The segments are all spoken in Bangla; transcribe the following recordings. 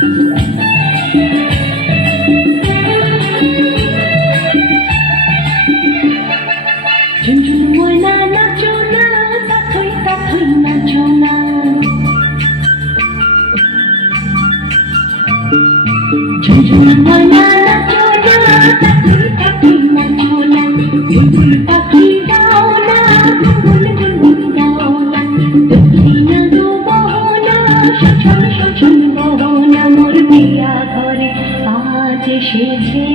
ঝুনঝুন ময়না নাচো না, তাথই তাথই নাচো না। ঝুনঝুন ময়না নাচো না, তাথই তাথই নাচো না। বুলবুল পাখি গাও না, গুনগুন গুনগুন গাও না। দক্ষিণা গো বহনা, সজল সজল বহনা। মোর পিয়া ঘরে আজ এসেছে।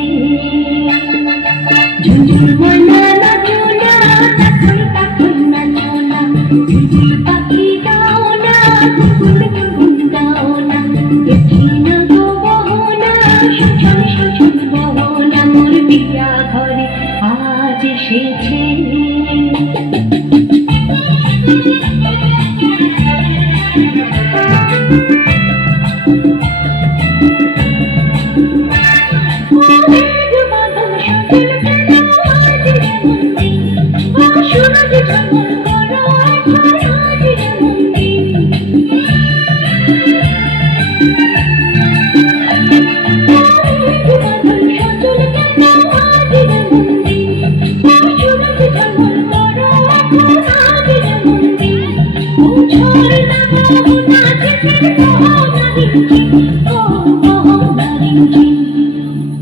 ঝুনঝুন ময়না নাচো না, তাথই তাথই নাচো না। বুলবুল পাখি গাও না, গুনগুন গুনগুন গাও না। দক্ষিণা গো বহনা, সজল সজল বহনা। মোর পিয়া ঘরে আজ এসেছে।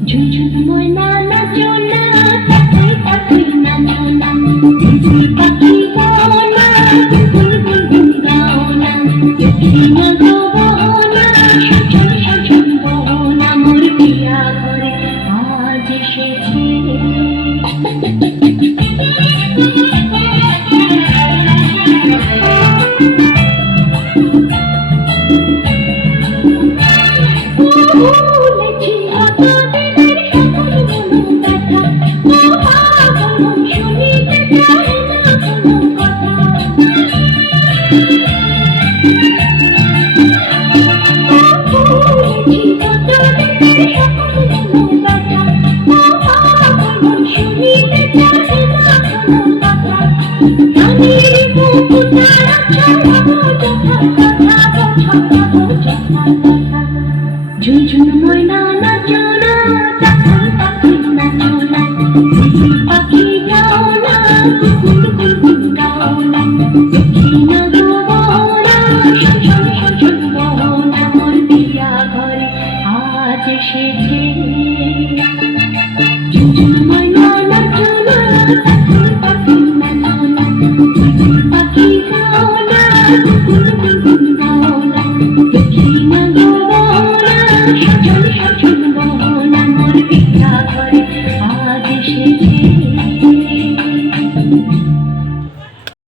ঝুনঝুন ময়না নাচো না, তাথই তাথই নাচো না। বুলবুল পাখি গাও না, গুনগুন গুনগুন গাও না। দক্ষিণা গো বহনা, সজল সজল বহনা। মোর পিয়া ঘরে আজ এসেছে। ভুলেছি কতদিনের সকল মনোব্যথা, মহাগণ শুনিতে চায় না কোনো কথা। ভুলেছি কতদিনের সকল মনোব্যথা, মহাগণ শুনিতে চায় না কোনো কথা। প্রাণীর বুকু তারা ছড়াবো যথা কথা, ছড়াবো যথা কথা। ঝুনঝুন ময়না নাচো না, তাথই তাথই নাচো না। বুলবুল পাখি গাও না, গুনগুন গুনগুন গাও না। দক্ষিণা গো বহনা, সজল সজল বহনা। মোর পিয়া ঘরে আজ এসেছে। ঝুনঝুন ময়না নাচো না, তাথই তাথই নাচো না। বুলবুল পাখি গাও না, গুনগুন গুনগুন গাও না। দক্ষিণা গো বহনা, সজল সজল বহনা। মোর পিয়া ঘরে